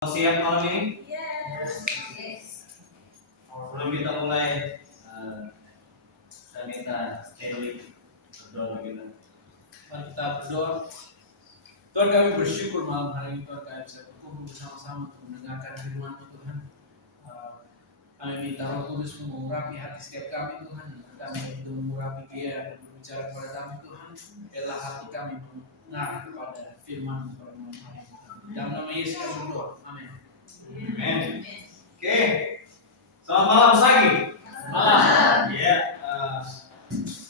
Siap malam ini? Yes. Sebelum kita mulai, saya minta Stanley berdoa kita. Mari kita berdoa. Tuhan, kami bersyukur malam hari ini Tuhan kami bisa berkumpul bersama-sama untuk mendengarkan firman-Mu Tuhan. Kami minta Roh Kudus mengurapi hati setiap kami Tuhan. Kami itu mengurapi dia dan berbicara kepada kami Tuhan. Biarlah hati kami mengarah kepada firman-Mu pada malam hari ini. Dalam nama Yesus kami berdoa. Amin. Amin. Oke. Selamat malam Sagi. Malam. Ya.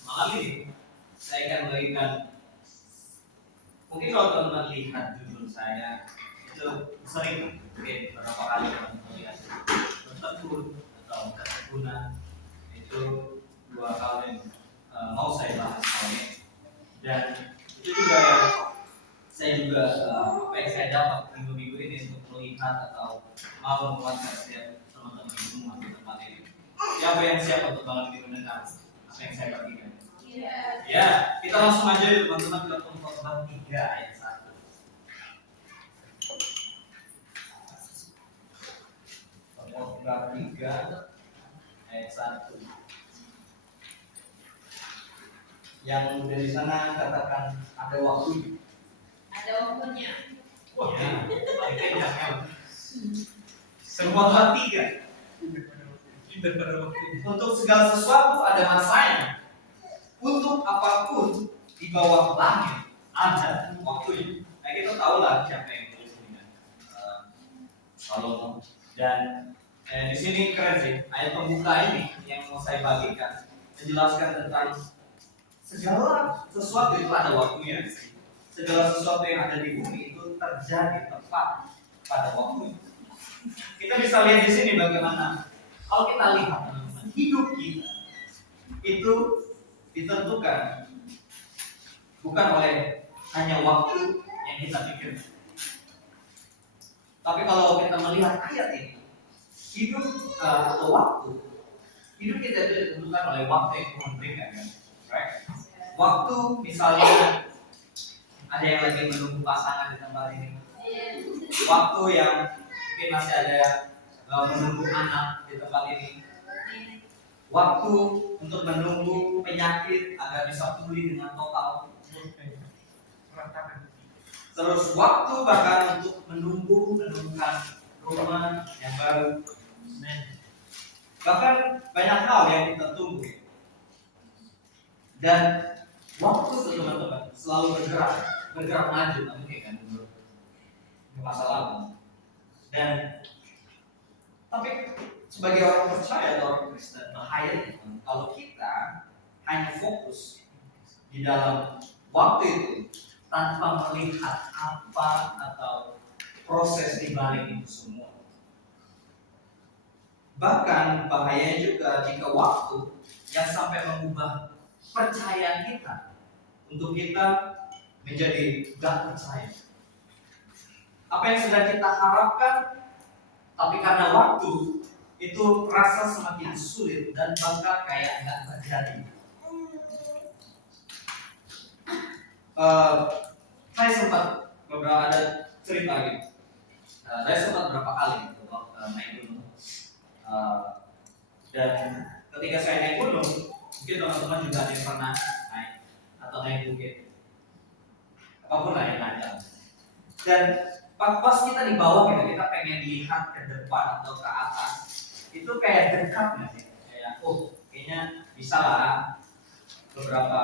Malam ini saya akan bagikan. Mungkin kalau teman-teman lihat judul saya itu sering beberapa kali teman-teman lihat bertekun atau ketekunan itu dua hal yang mau saya bahas kali ini. Dan itu juga yang saya juga apa yang saya dapat minggu-minggu ini untuk melihat atau mau menguatkan setiap teman-teman semua di tempat ini. Siapa yang siap untuk malam ini mendengar apa yang saya bagikan? Ya, kita langsung aja ya teman-teman ke Khotbah 3 ayat 1. Khotbah 3 ayat 1. Yang dari sana katakan ada waktu. Ada waktunya. Wah, ya, baiknya Khotbah 3. Untuk segala sesuatu ada masanya. Untuk apapun di bawah langit ada waktunya. Nah, kita tahu lah siapa yang tulis ini kan. Salomo. Dan di sini keren sih ayat pembuka ini yang mau saya bagikan menjelaskan tentang segala sesuatu itu ada waktunya. Segala sesuatu yang ada di bumi itu terjadi tepat pada waktunya. Kita bisa lihat di sini bagaimana kalau kita lihat teman-teman, hidup kita itu ditentukan bukan oleh hanya waktu yang kita pikirkan. Tapi kalau kita melihat ayat ini, hidup atau waktu, hidup kita itu ditentukan oleh waktu yang Tuhan berikan, kan? Right? Waktu misalnya ada yang lagi menunggu pasangan di tempat ini, waktu yang mungkin masih ada yang menunggu anak di tempat ini, waktu untuk menunggu penyakit agar bisa pulih dengan total. Terus waktu bahkan untuk menemukan rumah yang baru. Bahkan banyak hal yang kita tunggu. Dan waktu itu teman-teman selalu bergerak maju, mungkin kan ke masa lalu. Dan tapi sebagai orang percaya atau orang Kristen bahaya kalau kita hanya fokus di dalam waktu itu tanpa melihat apa atau proses di balik itu semua. Bahkan bahaya juga jika waktu yang sampai mengubah percayaan kita untuk kita menjadi gak percaya. Apa yang sudah kita harapkan, tapi karena waktu itu terasa semakin sulit dan bahkan kayak nggak terjadi. Saya sempat beberapa ada cerita gitu. Saya sempat berapa kali gitu, naik gunung. Dan ketika saya naik gunung, mungkin teman-teman juga ada yang pernah naik atau naik bukit, apapun lah yang ada. Dan pas kita di bawah gitu, kita pengen lihat ke depan atau ke atas, itu kayak dekat nggak sih? Kayak, kayaknya bisa lah beberapa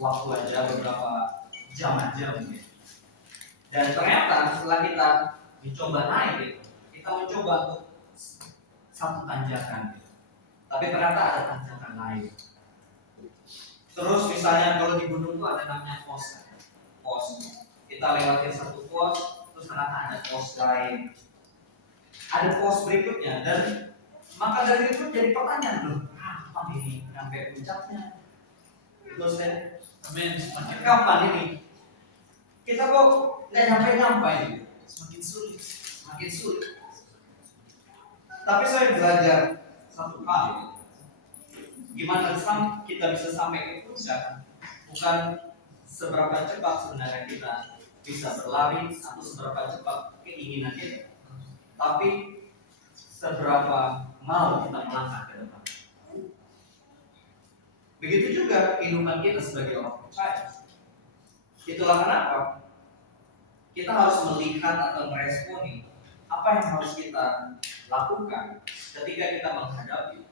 waktu aja, beberapa jam aja mungkin. Dan ternyata setelah kita mencoba naik gitu, kita mencoba untuk satu tanjakan gitu. Tapi ternyata ada tanjakan lain. Terus misalnya kalau di gunung itu ada namanya pos. Kita lewatin satu pos, terus ternyata ada pos lain. Ada pos berikutnya, dan maka dari itu jadi pertanyaan loh, kapan ini sampai puncaknya? Terus Amin. semakin kapan ini? Kita kok nggak nyampe ini? Semakin sulit. Tapi saya belajar satu kali, gimana kita bisa sampai ke puncak, bukan seberapa cepat sebenarnya kita bisa berlari atau seberapa cepat keinginan kita, tapi seberapa mau kita melangkah ke depan. Begitu juga kehidupan kita sebagai orang percaya. Itulah kenapa kita harus melihat atau meresponi apa yang harus kita lakukan ketika kita menghadapi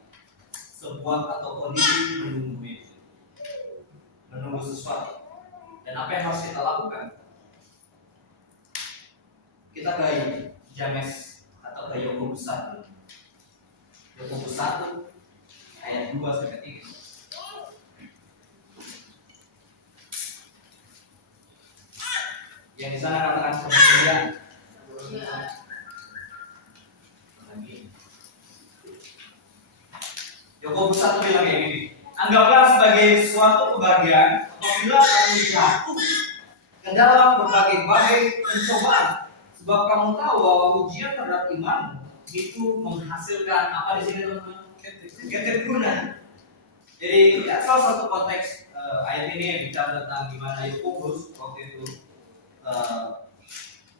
sebuah atau kondisi menunggu sesuatu. Dan apa yang harus kita lakukan? Kita ke James atau ke Yakobus 1. Yakobus 1 ayat 2 sampai 3. Yang di sana katakan kemudian lagi. Yakobus 1 bilang kayak gini. Anggaplah sebagai suatu kebahagiaan apabila kamu jatuh ke dalam berbagai pencobaan, sebab kamu tahu bahwa ujian terhadap iman itu menghasilkan apa di sini teman-teman? Ketekunan. Jadi ya, salah satu konteks ayat ini yang bicara tentang gimana Yakobus waktu itu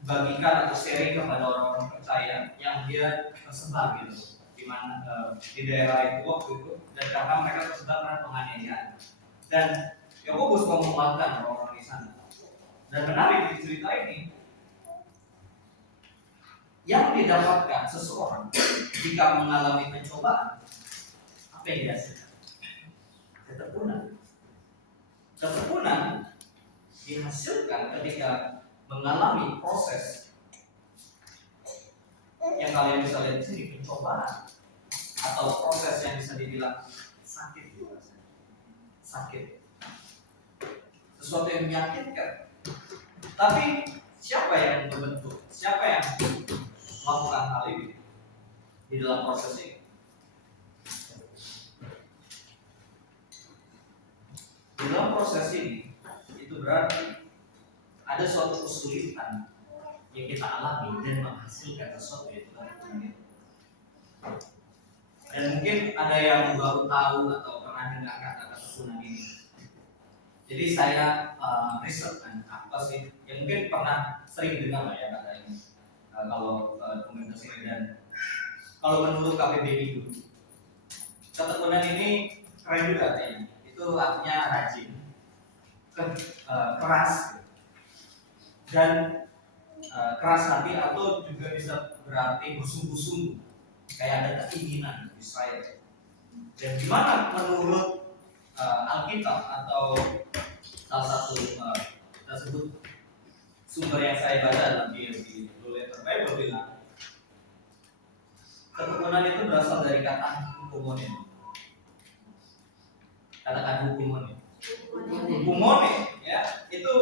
bagikan atau sharing kepada orang-orang percaya yang dia tersebar gitu, di mana di daerah itu waktu itu, dan karena mereka tersebar karena penganiayaan. Dan Yakobus mau menguatkan orang-orang di sana. Dan menarik di cerita ini, yang didapatkan seseorang jika mengalami pencobaan, apa yang dihasilkan? Ketekunan. Ketekunan dihasilkan ketika mengalami proses yang kalian bisa lihat di sini, pencobaan atau proses yang bisa dibilang sakit juga, sakit, sesuatu yang menyakitkan. Tapi siapa yang membentuk? Siapa yang melakukan hal ini di dalam proses ini? Di dalam proses ini itu berarti ada suatu kesulitan yang kita alami dan menghasilkan sesuatu yang kita lakukan. Dan mungkin ada yang baru tahu atau pernah dengar kata ketekunan ini. Jadi saya riset kan apa sih yang mungkin pernah sering dengar lah ya kata ini. Kalau komunitas ini, dan kalau menurut KBBI dulu, ketekunan ini keren juga kayaknya. Itu artinya rajin, keras, dan keras hati, atau juga bisa berarti bersungguh-sungguh, kayak ada keinginan Israel. Dan gimana menurut Alkitab atau salah satu kita sebut sumber yang saya baca dalam di Letter Bible bilang ketekunan itu berasal dari kata hukumone. Katakan hukumone. Hukumone ya, itu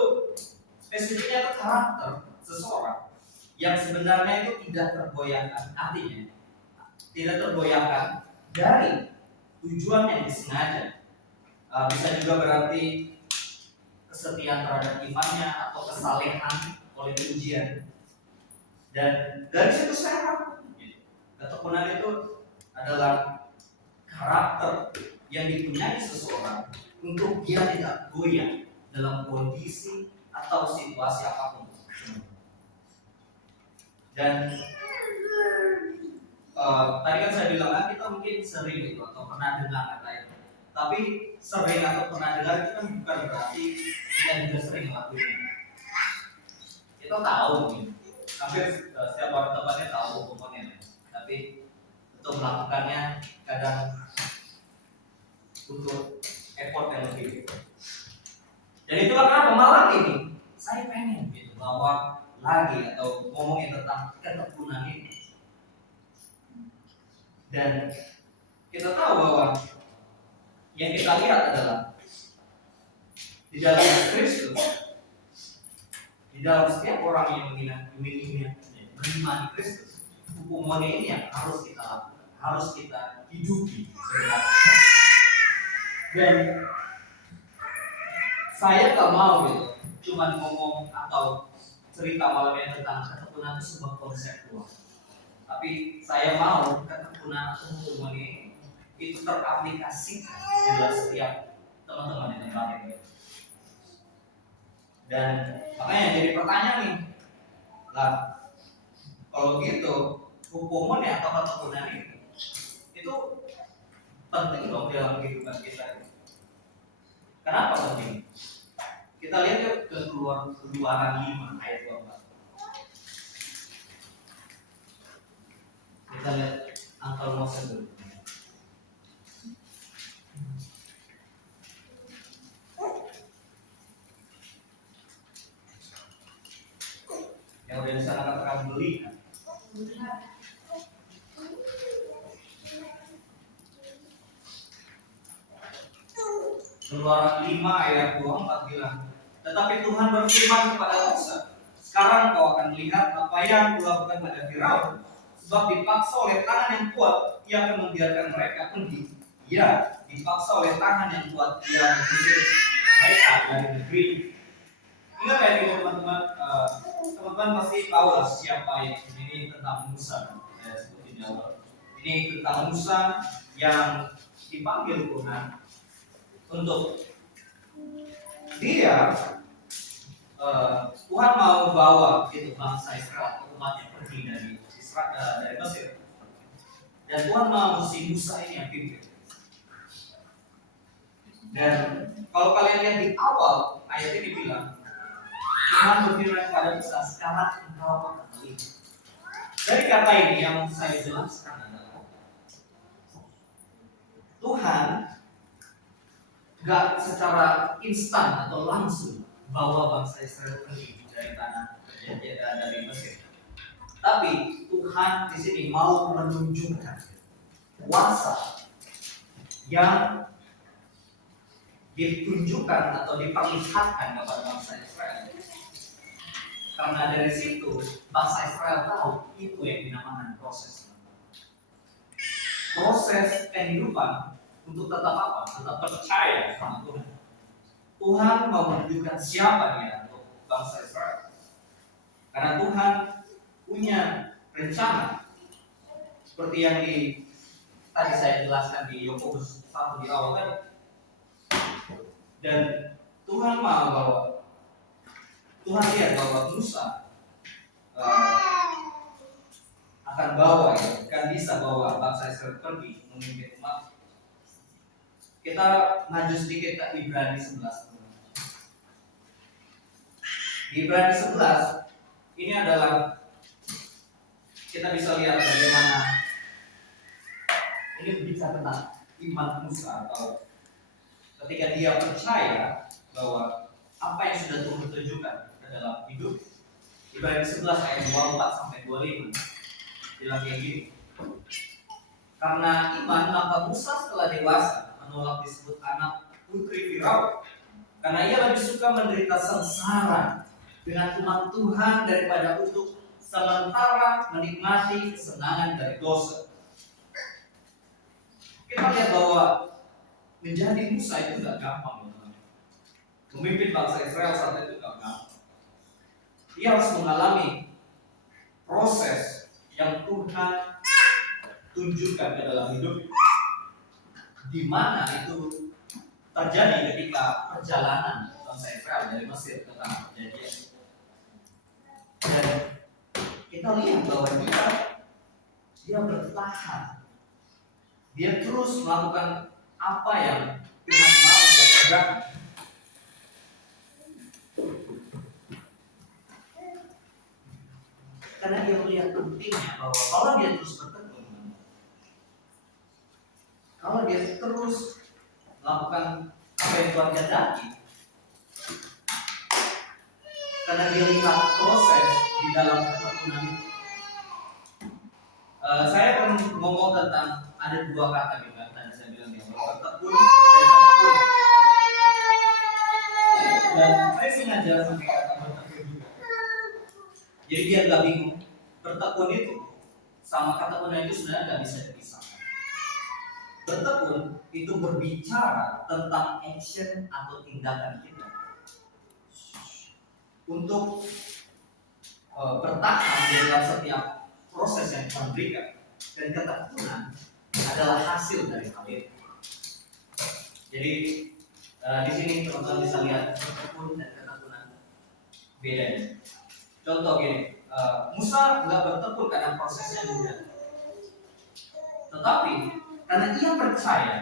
spesifiknya itu karakter seseorang yang sebenarnya itu tidak tergoyahkan, artinya tidak tergoyahkan dari tujuan yang disengaja. Bisa juga berarti kesetiaan terhadap imannya atau kesalehan oleh ujian. Dan dari situ saya ketekunan itu adalah karakter yang dipunyai seseorang untuk dia tidak goyah dalam kondisi atau situasi apapun. Dan tadi kan saya bilang kita mungkin sering itu atau pernah dengar kata itu. Tapi sering atau pernah dengar itu kan bukan berarti kita juga sering melakukan. Kita tahu mungkin, hampir setiap orang tempatnya tahu komponennya, tapi untuk melakukannya kadang butuh effort yang lebih. Dan itulah kenapa malam ini saya pengen gitu bawa lagi atau ngomongin tentang ketekunan ini. Dan kita tahu bahwa yang kita lihat adalah di dalam Kristus, di dalam setiap orang yang mengimani Kristus, hukuman ini yang harus kita lakukan, harus kita hidupi sebenarnya. Dan saya gak mau gitu cuma ngomong atau cerita malam ini tentang ketekunan itu sebuah konseptual, tapi saya mau ketekunan atau hukuman ini itu teraplikasi di dalam setiap teman-teman di tempat ini. Dan makanya jadi pertanyaan nih, lah kalau gitu hukuman ya atau ketekunan itu penting dong dalam kehidupan kita. Kenapa penting? Kita lihat yuk ke Keluaran 5 ayat 24. Kita lihat Uncle Moses dulu. Yang udah di sana katakan beli. Keluaran 5 ayat 24 bilang, tetapi Tuhan berfirman kepada Musa, sekarang kau akan melihat apa yang kulakukan pada Firaun, sebab dipaksa oleh tangan yang kuat, ia akan membiarkan mereka pergi. Ya, dipaksa oleh tangan yang kuat, ia mengusir mereka dari negeri. Ingat ya ini teman-teman, teman-teman pasti tahu lah siapa ini tentang Musa. Saya sebutin di awal. Ini tentang Musa yang dipanggil Tuhan untuk dia Tuhan mau bawa gitu bangsa Israel atau umatnya pergi dari Israel dari Mesir, dan Tuhan mau si Musa ini yang pimpin. Dan kalau kalian lihat di awal ayat ini bilang Tuhan berfirman kepada Musa, sekarang engkau akan melihat. Dari kata ini yang saya jelaskan adalah Tuhan gak secara instan atau langsung bawa bangsa Israel pergi dari tanah perjanjian dari Mesir. Tapi Tuhan di sini mau menunjukkan kuasa yang ditunjukkan atau diperlihatkan kepada bangsa Israel. Karena dari situ bangsa Israel tahu itu yang dinamakan proses. Proses kehidupan untuk tetap apa? Tetap percaya sama Tuhan. Tuhan mau menunjukkan siapa dia untuk bangsa Israel. Karena Tuhan punya rencana seperti yang tadi saya jelaskan di Yakobus 1 di awal tadi. Dan Tuhan mau bahwa Tuhan lihat bahwa Musa akan bawa, kan bisa bawa bangsa Israel pergi memimpin umat. Kita maju sedikit ke Ibrani 11. Di Ibrani 11 ini adalah kita bisa lihat bagaimana ini berbicara tentang iman Musa, atau ketika dia percaya bahwa apa yang sudah Tuhan tunjukkan ke dalam hidup. Ibrani 11 ayat 24 sampai 25 bilang kayak gini. Karena iman maka Musa setelah dewasa menolak disebut anak putri Firaun, karena ia lebih suka menderita sengsara dengan umat Tuhan daripada untuk sementara menikmati kesenangan dari dosa. Kita lihat bahwa menjadi Musa itu tidak gampang, memimpin bangsa Israel saat itu tidak gampang. Dia harus mengalami proses yang Tuhan tunjukkan ke dalam hidup, di mana itu terjadi ketika perjalanan bangsa Israel dari Mesir ke tanah perjanjian. Dan kita lihat bahwa dia bertahan, dia terus melakukan apa yang Tuhan mau dia kerjakan. Karena dia melihat pentingnya bahwa kalau dia terus bertekun, kalau dia terus melakukan apa yang Tuhan kehendaki, karena dia lihat proses di dalam ketekunan itu. Saya akan ngomong tentang ada dua kata gitu kan, tadi saya bilang ya, bertekun dan ketekun. Dan saya sengaja pakai kata bertekun juga. Jadi dia nggak bingung. Bertekun itu sama ketekunan itu sebenarnya nggak bisa dipisahkan. Bertekun itu berbicara tentang action atau tindakan kita untuk bertahan di dalam setiap proses yang Tuhan berikan. Dan ketekunan adalah hasil dari hal itu. Jadi di sini teman-teman bisa lihat bertekun dan ketekunan. bedanya. Contoh gini, Musa nggak bertekun karena prosesnya juga, tetapi karena ia percaya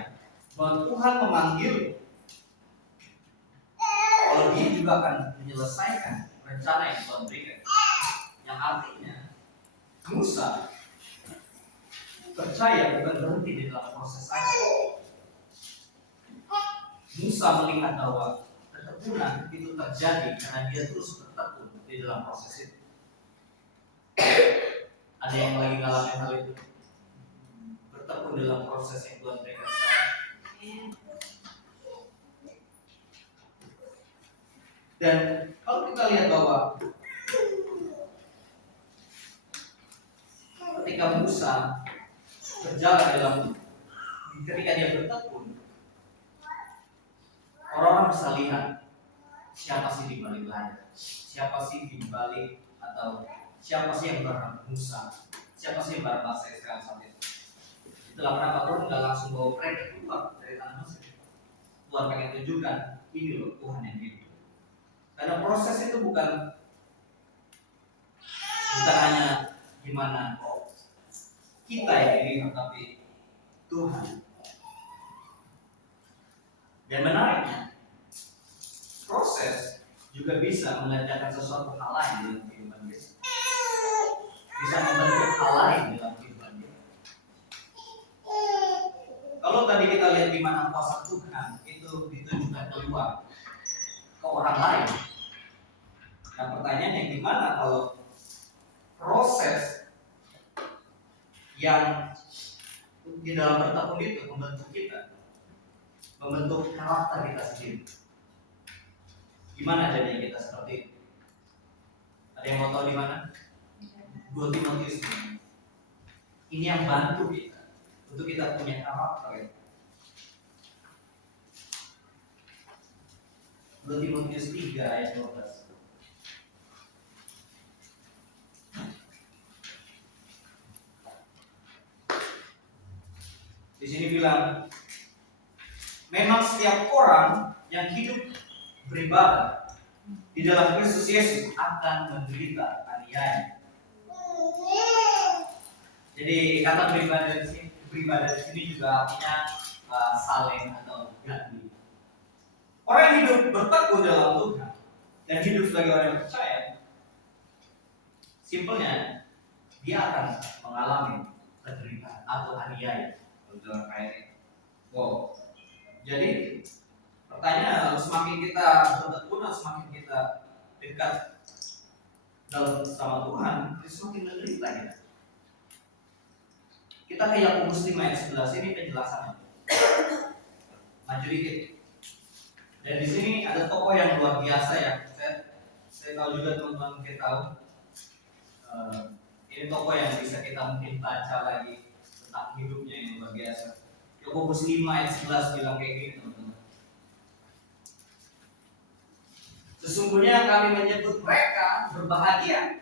bahwa Tuhan memanggil, kalau dia juga akan menyelesaikan rencana yang Tuhan berikan. Yang artinya Musa percaya bukan berhenti di dalam proses saja. Musa melihat bahwa ketekunan itu terjadi karena dia terus bertekun di dalam proses itu. Ada yang lagi ngalamin hal itu? Bertekun dalam proses yang Tuhan berikan sekarang. Dan kalau kita lihat bahwa ketika Musa berjalan ketika dia bertekun, orang-orang bisa lihat siapa sih di balik layar, siapa sih di balik, atau siapa sih yang bareng Musa, siapa sih yang bareng bangsa Israel saat itu. Itulah kenapa Tuhan nggak langsung bawa mereka keluar dari tanah Mesir. Tuhan pengen tunjukkan ini loh Tuhan yang hidup. Karena proses itu bukan hanya gimana kita yang dilihat, tapi Tuhan. Dan menariknya, proses juga bisa mengajarkan sesuatu hal lain dalam kehidupan kita. Bisa membentuk hal lain dalam kehidupan kita. Kalau tadi kita lihat di mana kuasa Tuhan itu ditunjukkan keluar ke orang lain. Nah pertanyaannya gimana kalau proses yang di dalam bertekun itu membentuk kita, membentuk karakter kita sendiri. Gimana jadinya kita seperti itu? Ada yang mau tahu di mana? 2 Timotius ini yang bantu kita untuk kita punya karakter. 2 Timotius 3 ayat 12. Di sini bilang, memang setiap orang yang hidup beribadah di dalam Kristus Yesus akan menderita aniaya. Jadi kata beribadah di sini juga artinya saling atau ganti. Orang yang hidup bertekun dalam Tuhan dan hidup sebagai orang yang percaya, simpelnya dia akan mengalami penderitaan atau aniaya. Dalam ayat ini. Wow. Jadi pertanyaan, semakin kita bertekun, semakin kita dekat dalam sama Tuhan, semakin menderita kita. Kita ke Yakobus 5 ayat 11 ini penjelasannya. Maju dikit. Dan di sini ada tokoh yang luar biasa ya. Saya tahu juga teman-teman mungkin tahu. Ini tokoh yang bisa kita mungkin baca lagi tentang hidupnya yang luar biasa. Yakobus 5 ayat 11 bilang kayak gini teman-teman. Sesungguhnya kami menyebut mereka berbahagia,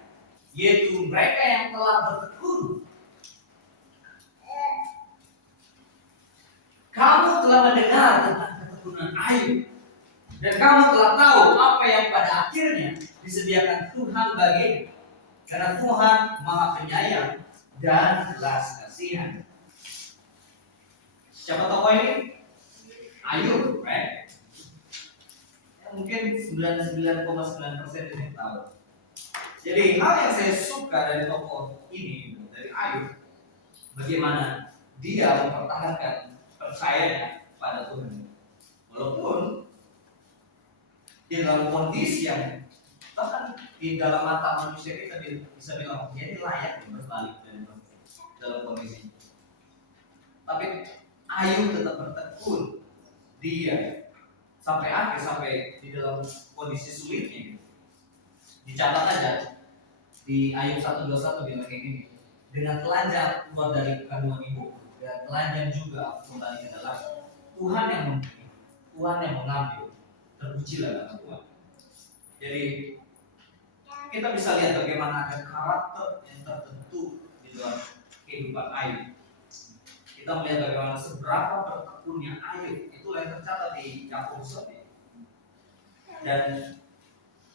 yaitu mereka yang telah bertekun. Kamu telah mendengar tentang ketekunan Ayub, dan kamu telah tahu apa yang pada akhirnya disediakan Tuhan baginya. Karena Tuhan Maha Penyayang dan belas kasihan. Siapa tokoh ini? Ayub, right? Mungkin 99,9% ini tahu. Jadi hal yang saya suka dari tokoh ini, dari Ayub, bagaimana dia mempertahankan percayanya pada Tuhan. Walaupun di dalam kondisi yang bahkan di dalam mata manusia kita bisa bilang dia layak berbalik dalam kondisi. Tapi Ayub tetap bertekun. Dia sampai akhir, sampai di dalam kondisi sulitnya. Dicatat aja di Ayub 1:21 bilang kayak gini. Dengan telanjang keluar dari kandungan ibu, dan telanjang juga kembali ke dalam. Tuhan yang memberi, Tuhan yang mengambil. Terpujilah kata Tuhan. Jadi kita bisa lihat bagaimana ada karakter yang tertentu di dalam kehidupan Ayub. Kita melihat bagaimana seberapa bertekunnya Ayub. Itulah yang tercatat di Yakobus. Dan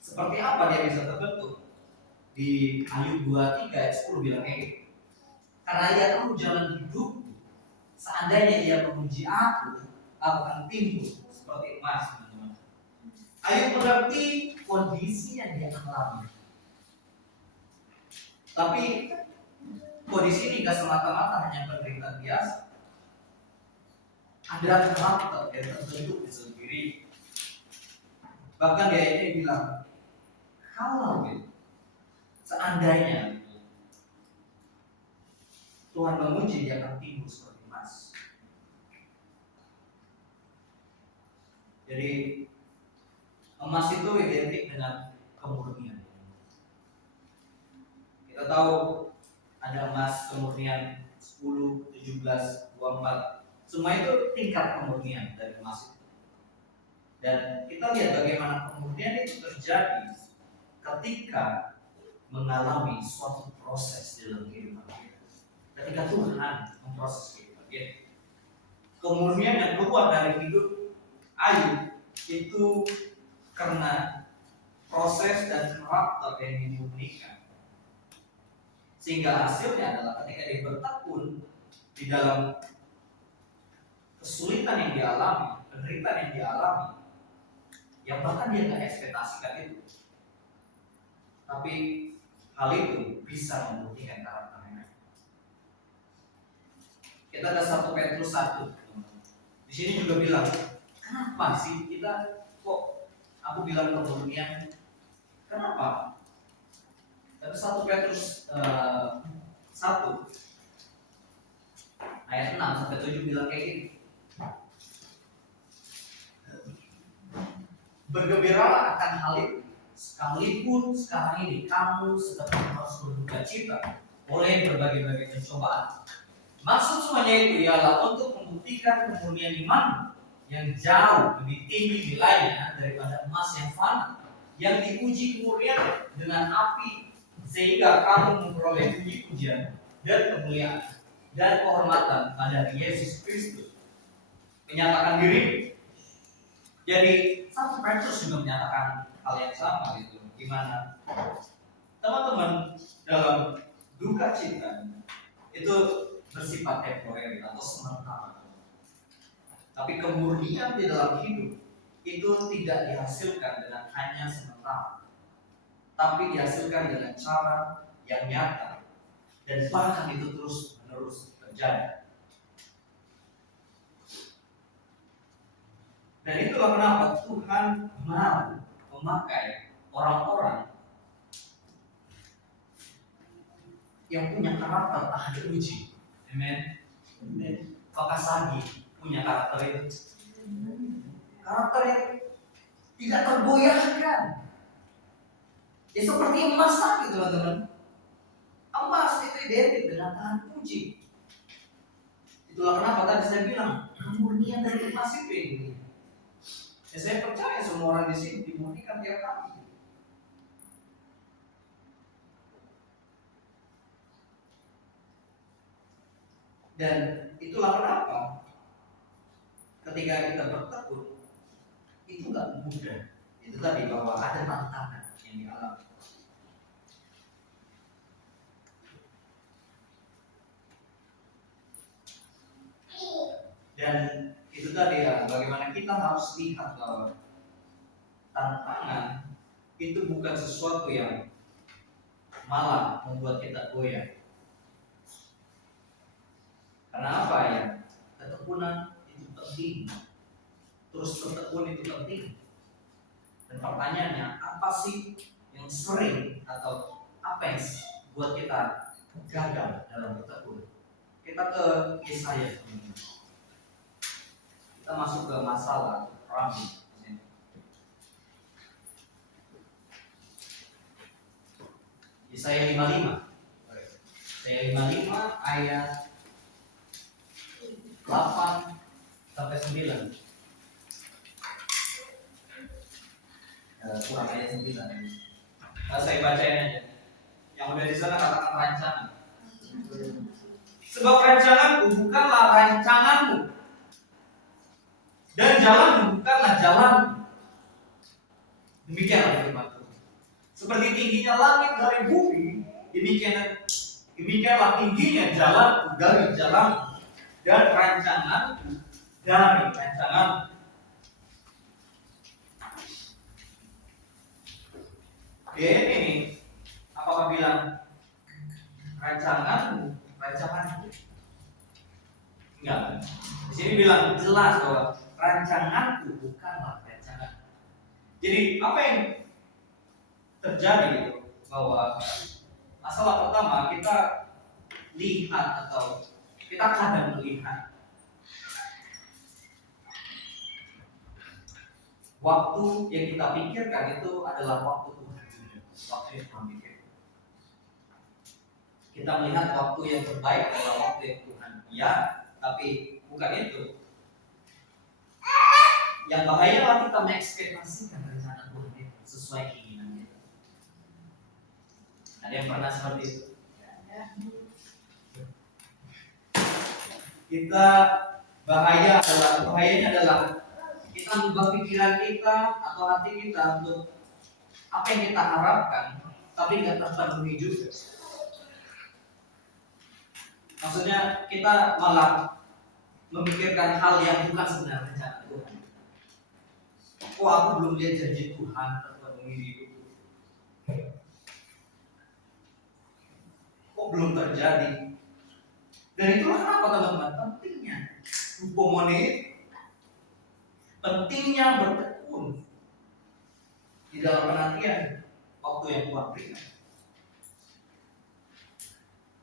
Seperti apa dia bisa terbentuk? Di Ayub 23 ayat 10 bilang kayak gitu. Karena ia tahu jalan hidup, seandainya ia memuji aku akan timbul seperti emas, teman-teman. Ayub mengerti kondisi yang dia alami. Tapi kondisi ini gak semata-mata hanya penderitaan biasa. Ada karakter yang terbentuk di sendiri. Bahkan dia ini bilang, kalau gitu, seandainya Tuhan memuji, dia akan timbul seperti emas. Jadi emas itu identik dengan kemurnian. Kita tahu ada emas kemurnian 10, 17, 24. Semua itu tingkat kemurnian dari emas itu. Dan kita lihat bagaimana kemurnian itu terjadi ketika mengalami suatu proses dalam kehidupan kita. Ketika Tuhan memproses kehidupan kita. Kemurnian yang keluar dari hidup Ayub itu karena proses dan karakter yang dimurnikan. Sehingga hasilnya adalah ketika dia bertekun di dalam kesulitan yang dialami, penderitaan yang dialami, yang bahkan dia nggak ekspektasikan itu. Tapi hal itu bisa membuktikan karakternya. Kita ada 1 Petrus 1. Di sini juga bilang, kenapa sih kita kok aku bilang kemurnian? Kenapa? Ada 1 Petrus 1 ayat 6 sampai 7 bilang kayak gini. Bergembiralah akan hal itu, sekalipun sekarang ini kamu sedang harus berduka cita oleh berbagai-bagai pencobaan. Maksud semuanya itu ialah untuk membuktikan kemurnian iman yang jauh lebih tinggi nilainya daripada emas yang fana, yang diuji kemurnian dengan api, sehingga kamu memperoleh puji-pujian dan kemuliaan dan kehormatan pada Yesus Kristus. Menyatakan diri. Jadi 1 Petrus juga menyatakan hal yang sama gitu. Gimana teman-teman dalam duka cita itu bersifat temporer atau sementara. Tapi kemurnian di dalam hidup itu tidak dihasilkan dengan hanya sementara, tapi dihasilkan dengan cara yang nyata dan bahkan itu terus menerus terjadi. Dan itulah kenapa Tuhan mau memakai orang-orang yang punya karakter tahan uji. Amen. Apakah Sagi punya karakter itu? Karakter yang tidak tergoyahkan. Ya seperti emas Sagi, teman-teman. Emas itu identik dengan tahan uji. Itulah kenapa tadi saya bilang kemurnian dari emas itu ini. Ya, saya percaya semua orang di sini dimurnikan tiap hari. Dan itulah kenapa ketika kita bertekun itu nggak mudah. Itu tadi bahwa ada tantangan yang dialami. Dan itu tadi ya, bagaimana kita harus lihat bahwa tantangan itu bukan sesuatu yang malah membuat kita goyah. Karena apa ya? Ketekunan itu penting. Terus bertekun itu penting. Dan pertanyaannya, apa sih yang sering atau apa yang buat kita gagal dalam bertekun? Kita ke Yesaya. Kita masuk ke masalah Rabi. Yesaya 55. Yesaya 55 ayat 8 sampai 9. Kurang ayat 9. Saya bacain aja. Yang udah di sana katakan rancangan. Sebab rancanganku bukanlah rancanganmu, dan jalanmu bukanlah jalanmu. Demikianlah firman Tuhan. Seperti tingginya langit dari bumi, demikianlah tingginya jalanku dari jalanmu dan rancanganku dari rancanganmu. Dia ini apakah bilang rancanganmu, rancanganku? Enggak. Di sini bilang jelas bahwa rancanganku bukanlah rancangan. Jadi apa yang terjadi itu bahwa masalah pertama kita lihat atau kita kadang melihat waktu yang kita pikirkan itu adalah waktu Tuhan, waktu yang Tuhan pikirkan. Kita melihat waktu yang terbaik adalah waktu yang Tuhan, ya, tapi bukan itu. Yang bahaya adalah kita mengekspektasikan rencana Tuhan itu sesuai keinginan kita. Ada yang pernah seperti itu? Kita bahayanya adalah kita mengubah pikiran kita atau hati kita untuk apa yang kita harapkan, tapi nggak terpenuhi juga. Maksudnya kita malah memikirkan hal yang bukan sebenarnya rencana Tuhan. Oh, aku belum lihat janji Tuhan terpenuhi di hidupku. Kok belum terjadi? Dan itulah kenapa teman-teman pentingnya hupomone, pentingnya bertekun di dalam penantian waktu yang Tuhan berikan.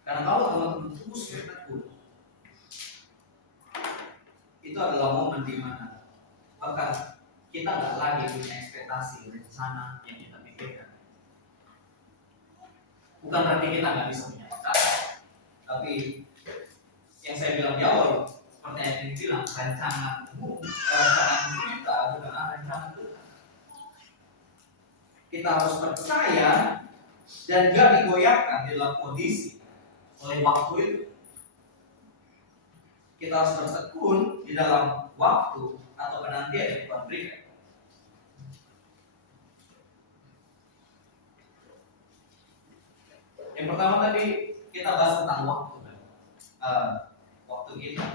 Karena kalau teman-teman terus bertekun, itu adalah momen di mana bahkan kita nggak lagi punya ekspektasi rencana yang kita pikirkan. Bukan berarti kita nggak bisa punya ekspektasi, tapi yang saya bilang di awal, seperti yang ini bilang, rancangan kita bukanlah rancangan Tuhan. Kita harus percaya dan gak digoyahkan dalam kondisi oleh waktu itu. Kita harus bertekun di dalam waktu atau penantian yang Tuhan berikan. Yang pertama tadi kita bahas tentang waktu, waktu kita.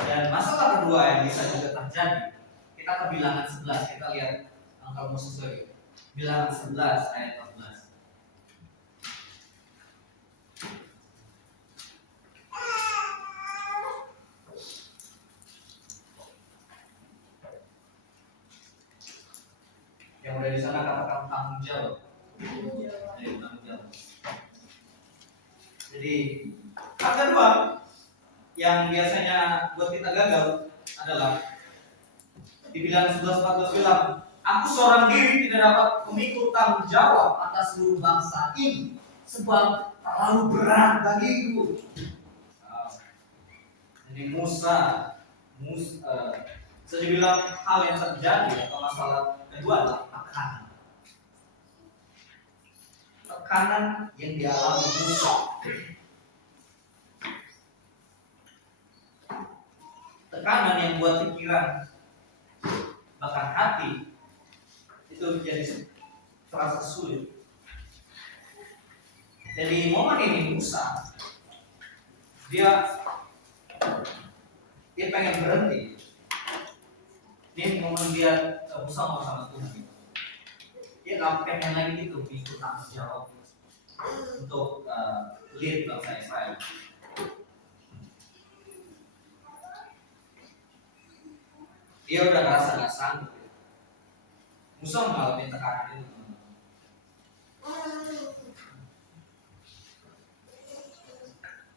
Dan masalah kedua yang bisa juga terjadi, kita ke bilangan 11, kita lihat angka Moses lagi. Bilangan 11 ayat 14. Yang udah di sana katakan tanggung jawab. Tanggung jawab. Jadi hal kedua yang biasanya buat kita gagal adalah di bilangan 11:14 bilang, aku seorang diri tidak dapat memikul tanggung jawab atas seluruh bangsa ini sebab terlalu berat bagiku. Jadi Musa saya bilang hal yang terjadi atau masalah kedua adalah tekanan yang dialami Musa. Tekanan yang buat pikiran bahkan hati itu menjadi terasa sulit. Jadi momen ini Musa dia pengen berhenti. Ini momen dia Musa mau sama Tuhan. Dia nggak pengen lagi itu ikut tanggung jawab untuk lead bangsa Israel. Dia udah ngerasa nggak sanggup. Musa mengalami tekanan itu.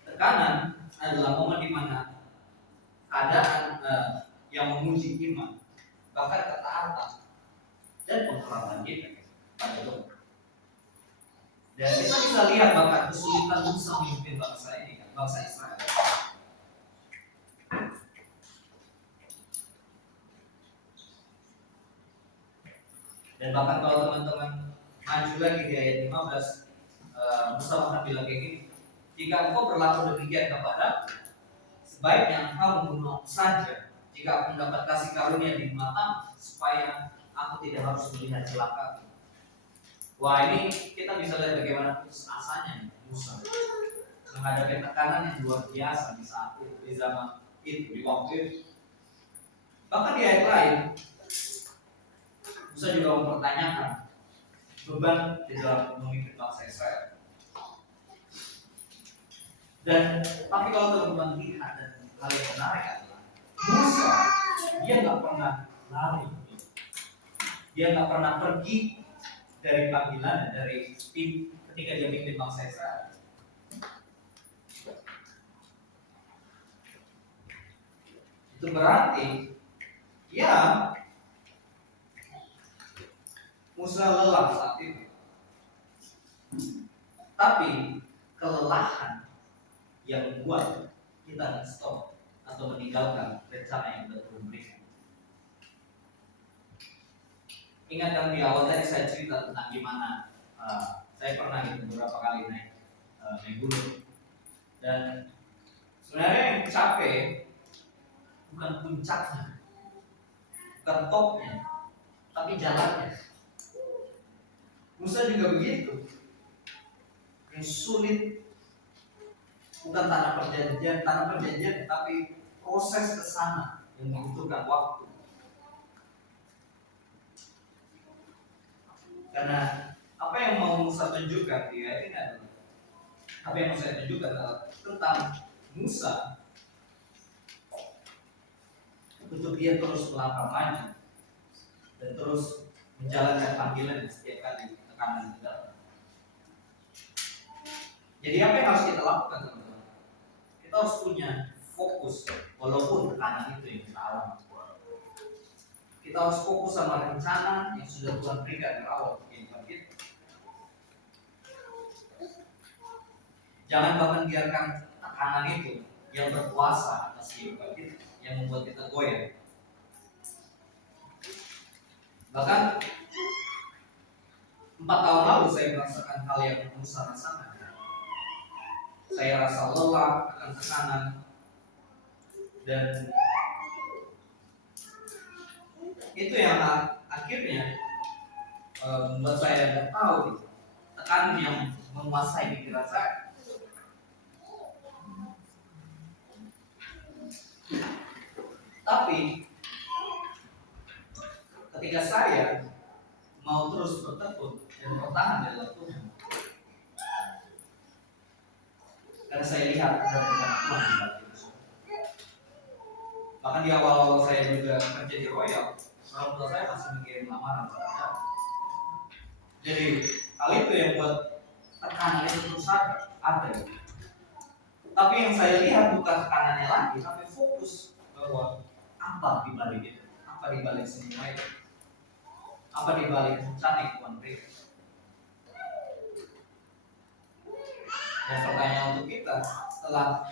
Tekanan adalah momen di mana keadaan yang menguji iman, bahkan ketaatan dan pengharapan kita pada Tuhan. Dan kita bisa lihat bahkan kesulitan Musa memimpin bangsa ini, bangsa Israel. Dan bahkan kalau teman-teman maju lagi di ayat 15, Musa bahkan bilang kayak gini, jika engkau berlaku demikian kepada, sebaiknya engkau membunuh aku saja, jika aku mendapat kasih karunia di matamu, supaya aku tidak harus melihat celaka. Wah, ini kita bisa lihat bagaimana putus asanya Musa menghadapi tekanan yang luar biasa di saat itu, di zaman itu, di waktu itu. Bahkan di ayat lain, Musa juga mempertanyakan beban di dalam memimpin bangsa Israel. Dan tapi kalau teman-teman lihat dan hal yang menarik adalah Musa, dia nggak pernah lari, dia nggak pernah pergi dari panggilan, dari tim ketika dia memimpin bangsa Israel. Itu berarti ya Musa lelah saat itu. Tapi kelelahan yang membuat kita stop atau meninggalkan rencana yang sudah Tuhan berikan. Ingat kan di awal tadi saya cerita tentang gimana saya pernah beberapa kali naik gunung, dan sebenarnya yang capek bukan puncaknya, bukan topnya, tapi jalannya. Musa juga begitu. Yang sulit bukan tanah perjanjian, tapi proses ke sana yang membutuhkan waktu. Karena apa yang mau Musa tunjukkan di ayat ini adalah, apa yang mau saya tunjukkan adalah tentang Musa untuk dia terus melangkah maju dan terus menjalankan panggilan setiap kali tekanan itu datang. Jadi apa yang harus kita lakukan, teman-teman? Kita harus punya fokus walaupun tekanan itu yang kita alami. Kita harus fokus sama rencana yang sudah Tuhan berikan di awal kehidupan kita. Jangan bahkan biarkan tekanan itu yang berkuasa atas kehidupan kita, yang membuat kita goyah. Bahkan 4 tahun lalu saya merasakan hal yang Musa rasakan. Saya rasa lelah akan tekanan, dan itu yang akhirnya membuat saya tidak tahu tekanan yang menguasai pikiran saya. Tapi ketika saya mau terus bertekun dan bertahan dalam Tuhan, karena saya lihat ada rencana Tuhan di balik itu. Bahkan di awal-awal saya juga kerja di Royal, orang tua saya masih mengirim lamaran pada saya. Jadi hal itu yang buat tekanan itu terus ada. Tapi yang saya lihat bukan tekanannya lagi, tapi fokus bahwa apa di balik itu, apa di balik semua itu, apa di balik rencana yang Tuhan berikan. Dan pertanyaan untuk kita setelah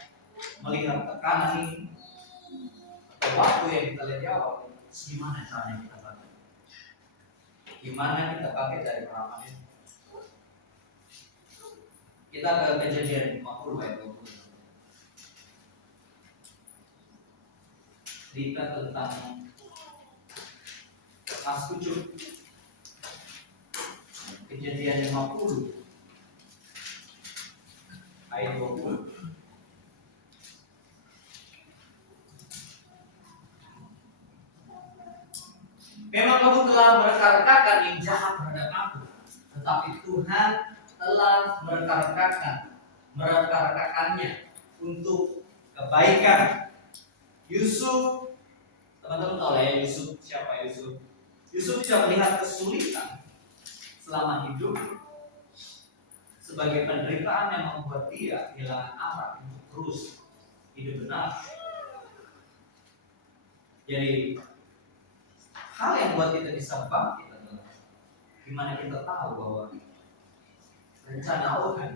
melihat tekanan ini atau waktu yang kita lihat di awal, gimana caranya kita pakai? Gimana kita pakai dari pengalaman ini? Kita ke Kejadian 50 ayat 20. Cerita tentang Mas Kucuk. Kejadian 50 ayat 20. Memang kamu telah merekarkan yang jahat terhadap aku, tetapi Tuhan telah merekarkannya untuk kebaikan. Yusuf, teman-teman tahu lah ya Yusuf, siapa Yusuf? Yusuf tidak melihat kesulitan selama hidup sebagai penderitaan yang membuat dia kehilangan arah untuk terus hidup benar. Jadi hal yang buat kita bisa bangkit adalah gimana kita tahu bahwa rencana Tuhan,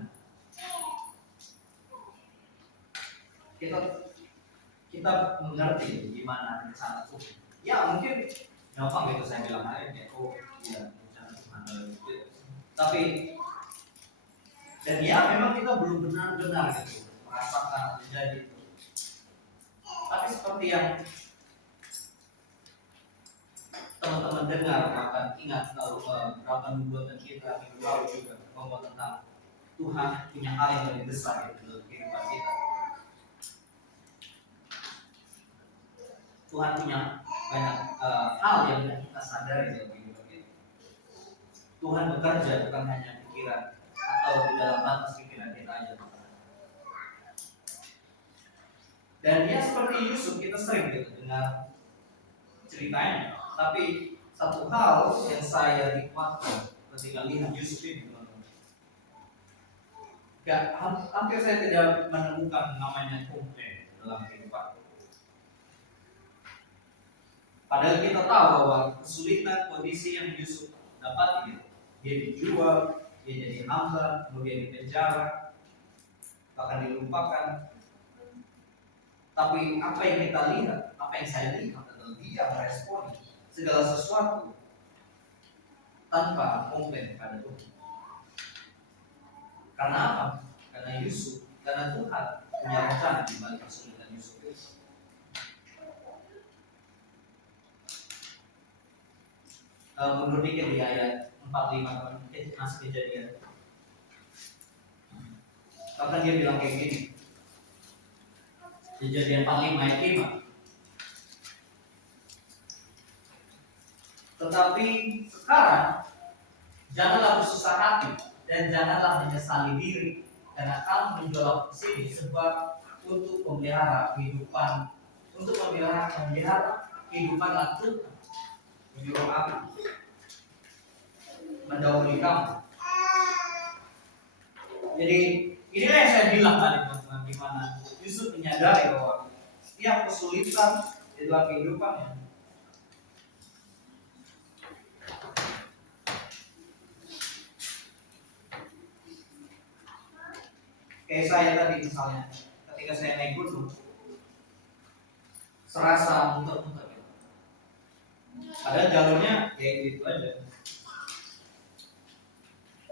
kita mengerti gimana rencana Tuhan. Ya mungkin gampang gitu saya bilang aja ya, oh iya rencana Tuhan gitu. Tapi dan ya memang kita belum benar-benar gitu merasakan terjadi itu. Tapi seperti yang teman-teman dengar akan ingat kalau berapa nubuatan kita minggu lalu juga ngomong tentang Tuhan punya hal yang lebih besar gitu dalam kehidupan kita. Tuhan punya banyak hal yang kita sadari dalam kehidupan kita. Tuhan bekerja bukan hanya pikiran atau di dalam batas pikiran kita aja. Dan dia seperti Yusuf, kita sering gitu dengar ceritanya. Tapi satu hal yang saya nikmati ketika lihat Yusuf ini, hampir saya tidak menemukan namanya komplain dalam kehidupan. Padahal kita tahu bahwa kesulitan kondisi yang Yusuf dapat ini, dia dijual, dia jadi hamba, kemudian dipenjara, bahkan dilupakan. Tapi apa yang kita lihat, apa yang saya lihat adalah dia meresponi segala sesuatu tanpa komplain pada Tuhan. Karena apa? Karena Yusuf, karena Tuhan punya rencana di balik kesulitan Yusuf itu. Mundur dikit di ayat 45 masih Kejadian. Bahkan dia bilang kayak gini. Kejadian 45 ayat 5. Tetapi sekarang janganlah bersusah hati dan janganlah menyesali diri karena kamu menjual ke sini sebab untuk memelihara kehidupan lanjut menyuruh aku mendahului kamu. Jadi inilah yang saya bilang tadi teman-teman, di mana Yusuf menyadari bahwa setiap kesulitan di dalam kehidupannya kayak saya tadi misalnya, ketika saya naik gunung serasa muter-muter gitu. Padahal jalurnya ya itu aja.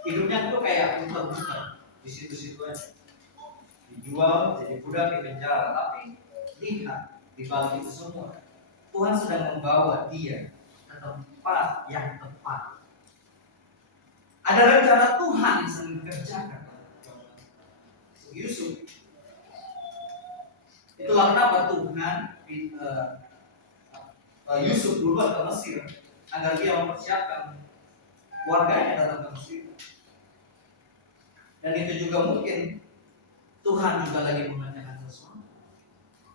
Hidupnya tuh kayak muter-muter di situ-situ aja. Dijual, jadi budak di penjara, tapi lihat di balik itu semua Tuhan sedang membawa dia ke tempat yang tepat. Ada rencana Tuhan yang sedang dikerjakan. Yusuf. Itulah kenapa Tuhan Yusuf duluan ke Mesir agar dia mempersiapkan keluarganya datang ke Mesir. Dan itu juga mungkin Tuhan juga lagi mengerjakan sesuatu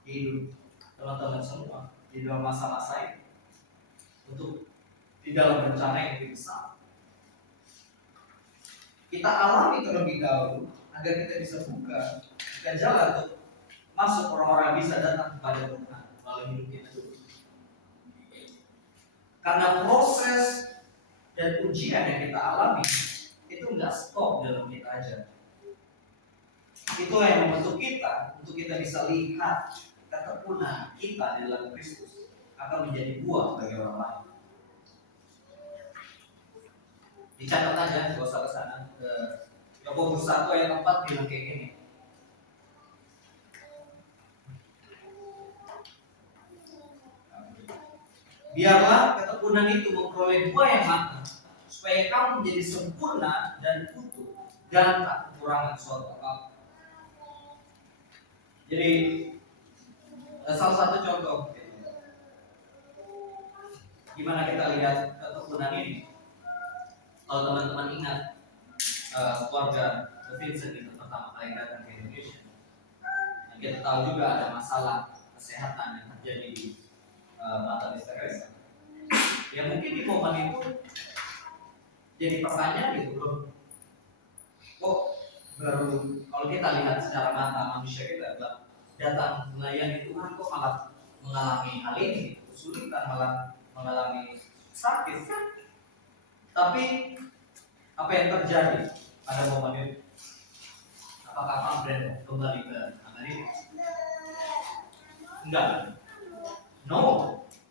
di hidup teman-teman semua di dalam masa-masa ini untuk di dalam rencana yang lebih besar. Kita alami terlebih dahulu agar kita bisa buka jalan untuk masuk orang-orang yang bisa datang kepada Tuhan melalui hidup kita dulu. Karena proses dan ujian yang kita alami itu nggak stop dalam kita aja. Itu yang membentuk kita untuk kita bisa lihat ketekunan kita di dalam Kristus akan menjadi buah bagi orang lain. Dicatat aja, gak usah ke sana. Yakobus 1 ayat 4 bilang kayak gini. Biarlah ketekunan itu memperoleh buah yang matang, supaya kamu menjadi sempurna dan utuh dan tak kekurangan suatu apa. Jadi salah satu contoh gimana kita lihat ketekunan ini. Kalau teman-teman ingat keluarga Vincent itu pertama kali datang ke Indonesia, dan kita tahu juga ada masalah kesehatan yang terjadi di mata Mister Teresa. Ya mungkin di momen itu jadi pertanyaan gitu loh. Kok baru kalau kita lihat secara mata manusia kita datang melayani Tuhan kok malah mengalami hal ini, kesulitan, malah mengalami sakit. Tapi apa yang terjadi pada momen itu? Apakah Pak Brand kembali ke Amerika? Enggak. No.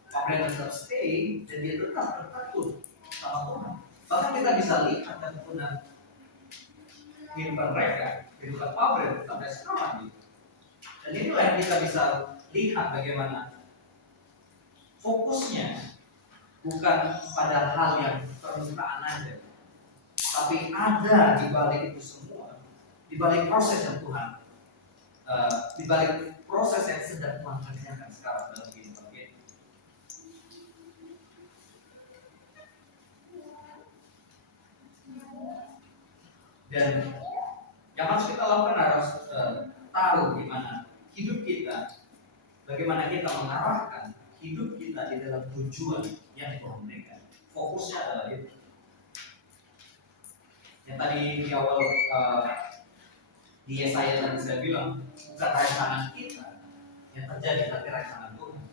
Pak Brand tetap stay dan dia tetap bertekun sama Tuhan. Bahkan kita bisa lihat ketekunan kehidupan mereka, kehidupan Pak Brand sampai sekarang gitu. Dan inilah yang kita bisa lihat bagaimana fokusnya bukan pada hal yang permukaan aja, tapi ada di balik itu semua, di balik proses yang Tuhan, di balik proses yang sedang Tuhan kerjakan sekarang dalam kehidupan kita. Dan yang harus kita lakukan harus tahu gimana hidup kita, bagaimana kita mengarahkan hidup kita di dalam tujuan yang Tuhan berikan. Fokusnya adalah itu. Yang tadi di awal di Yesaya tadi saya bilang, bukan rancangan kita yang terjadi, tapi rancangan Tuhan.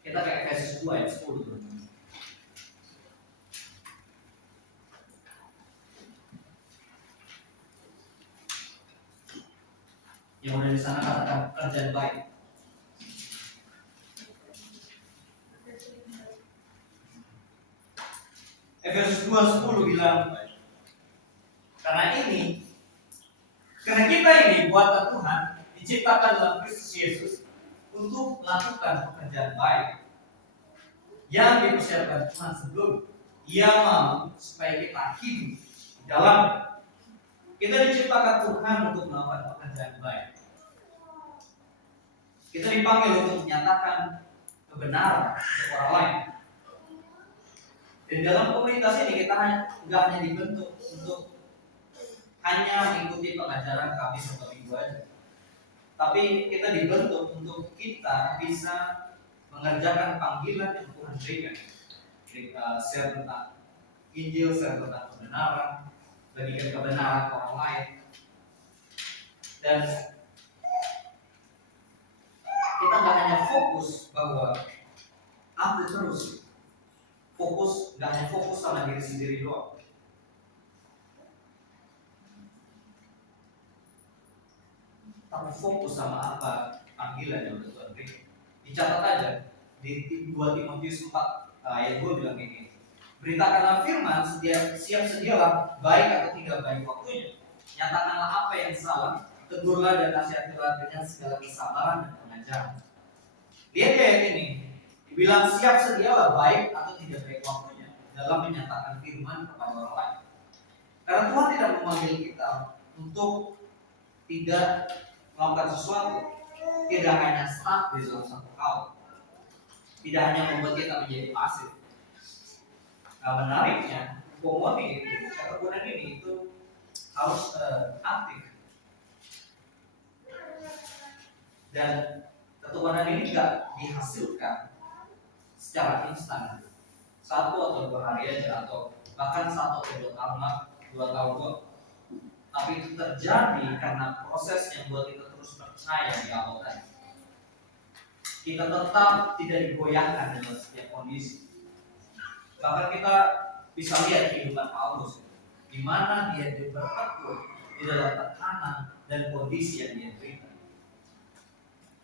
Kita ke Efesus 2 ayat 10 dulu. Yang udah di sana katakan kerjaan baik. Efesus 2:10 bilang, karena kita ini buatan Tuhan, diciptakan dalam Kristus Yesus untuk melakukan pekerjaan baik yang dipersiapkan Tuhan sebelum Ia mau supaya kita hidup di dalam. Kita diciptakan Tuhan untuk melakukan pekerjaan baik. Kita dipanggil untuk menyatakan kebenaran untuk orang lain. Dan dalam komunitas ini kita nggak hanya dibentuk untuk hanya mengikuti pengajaran kami satu minggu aja, tapi kita dibentuk untuk kita bisa mengerjakan panggilan yang Tuhan berikan. Kita share tentang Injil, share tentang kebenaran, bagikan kebenaran ke orang lain. Dan kita nggak hanya fokus bahwa aku terus fokus, nggak hanya fokus sama diri sendiri doang. Tapi fokus sama apa panggilan yang Tuhan berikan. Dicatat aja di 2 Timotius 4 ayat 2 bilang ini. Beritakanlah firman, siap sedialah baik atau tidak baik waktunya. Nyatakanlah apa yang salah, tegurlah dan nasihatilah dengan segala kesabaran dan pengajaran. Lihat ya ini, dibilang siap sedialah baik atau tidak baik waktunya dalam menyatakan firman kepada orang lain. Karena Tuhan tidak memanggil kita untuk tidak melakukan sesuatu, tidak hanya stuck di dalam satu hal, tidak hanya membuat kita menjadi pasif. Nah, menariknya, komoni itu, ketekunan ini itu harus aktif. Dan ketekunan ini tidak dihasilkan secara instan, 1 atau 2 hari aja, atau bahkan 1 atau 2 tahun, 2 tahun kok. Tapi itu terjadi karena proses yang buat kita terus percaya di awal tadi. Kita tetap tidak digoyahkan dalam setiap kondisi. Bahkan kita bisa lihat kehidupan Paulus, di mana dia bertekun di dalam tekanan dan kondisi yang dia berikan.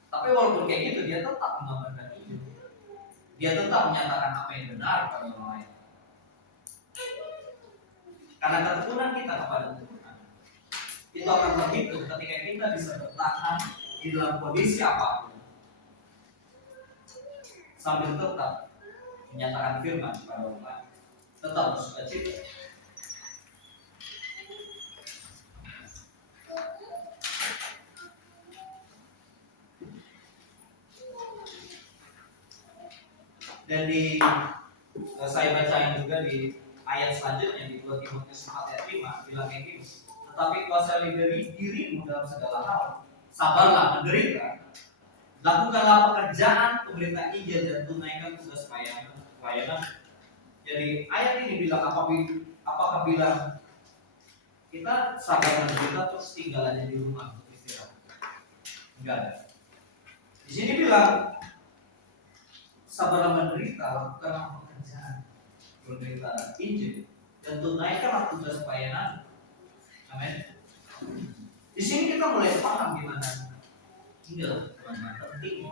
Tapi walaupun kayak gitu, dia tetap mengabarkan Injil. Dia tetap menyatakan apa yang benar pada orang lain. Karena ketekunan kita kepada Tuhan itu akan terhitung ketika kita bisa bertahan di dalam kondisi apapun, sambil tetap menyatakan firman kepada orang lain, tetap bersukacita. Dan saya bacain juga di ayat selanjutnya di 2 Timotius 4 ayat 5 bilang kayak gini. Tetapi kuasai dirimu dalam segala hal, sabarlah menderita, lakukanlah pekerjaan pemberitaan Injil dan tunaikan tugas pelayanan. Jadi ayat ini bilang apakah bilang kita sabar menderita terus tinggal aja di rumah untuk istirahat? Enggak. Di sini bilang sabarlah menderita, lakukanlah pekerjaan pemberitaan Injil dan tunaikanlah tugas pelayanan. Amin. Di sini kita mulai paham gimana tinggal teman-teman penting.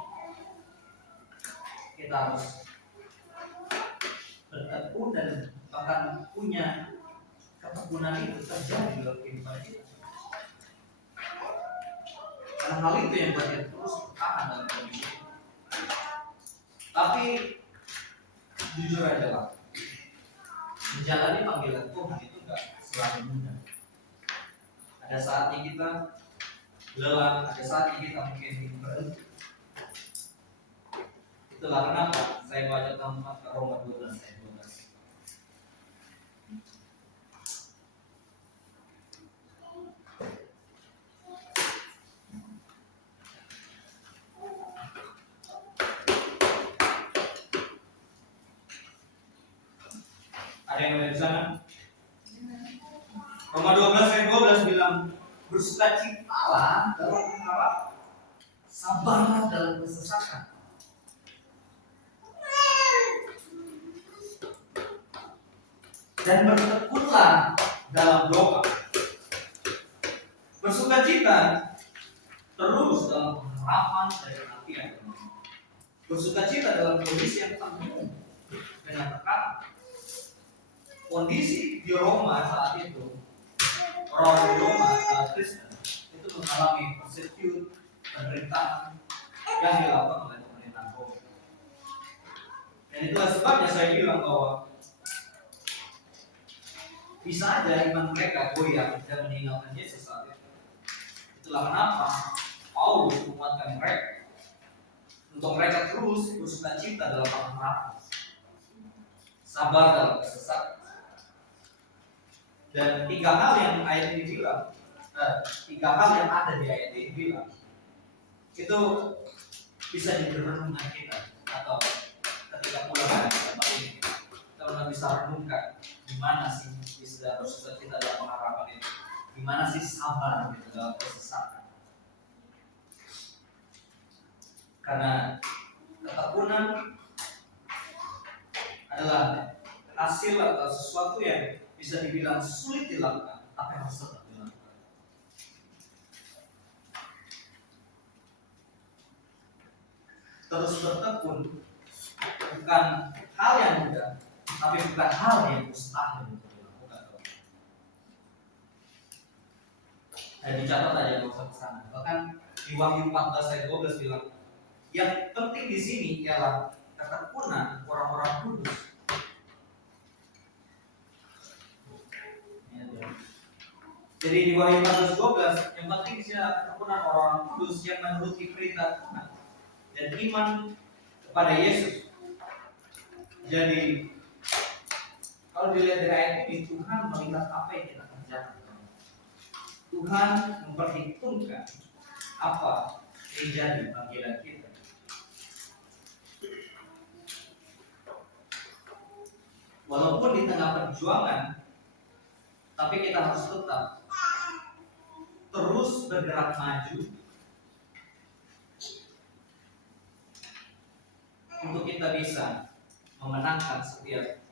Kita harus bertekun dan bahkan punya ketekunan itu terjadi dalam kehidupan kita. Karena hal itu yang buat kita terus bertahan dalam kondisi. Tapi jujur aja lah, menjalani panggilan Tuhan itu enggak selalu mudah. Ada saatnya kita lelah, ada saatnya kita mungkin berhenti. Itulah kenapa saya baca tempat ke Roma 12 ayat 12. Ada yang ada di sana? Roma 12 ayat 12 bilang, bersukacitalah dalam pengharapan, sabarlah dalam kesesakan, dan bertekunlah dalam doa. Bersukacita terus dalam pengharapan dari kematian. Bersukacita dalam kondisi yang penuh dengan tekanan. Kondisi di Roma saat itu, orang di Roma Kristen itu mengalami persecute, penderitaan yang dilakukan oleh pemerintahan Roma. Dan itulah sebabnya saya bilang bahwa bisa aja iman mereka goyah dan meninggalkan Yesus saat itu. Itulah kenapa Paulus menguatkan mereka untuk mereka terus bersukacita dalam pengharapan, sabar dalam kesesakan. Dan tiga hal yang ayat ini bilang, tiga hal yang ada di ayat ini bilang, itu bisa jadi renungan kita, atau ketika pulang dari tempat ini kita bisa renungkan gimana sih bisa bersukacita dalam pengharapan itu, gimana sih sabar gitu dalam kesesakan. Karena ketekunan adalah hasil atau sesuatu yang bisa dibilang sulit dilakukan, tapi harus tetap dilakukan. Terus bertekun bukan hal yang mudah, tapi bukan hal yang mustahil untuk dilakukan. Dan dicatat aja nggak usah kesana. Bahkan di Wahyu 14 ayat 12 bilang, yang penting di sini ialah ketekunan orang-orang kudus. Jadi di Wahyu 14:12 yang penting adalah ketekunan orang-orang kudus yang menuruti perintah Tuhan dan iman kepada Yesus. Jadi kalau dilihat dari ayat ini, Tuhan melihat apa yang kita kerjakan. Tuhan memperhitungkan apa yang jadi panggilan kita. Walaupun di tengah perjuangan, tapi kita harus tetap terus bergerak maju untuk kita bisa memenangkan setiap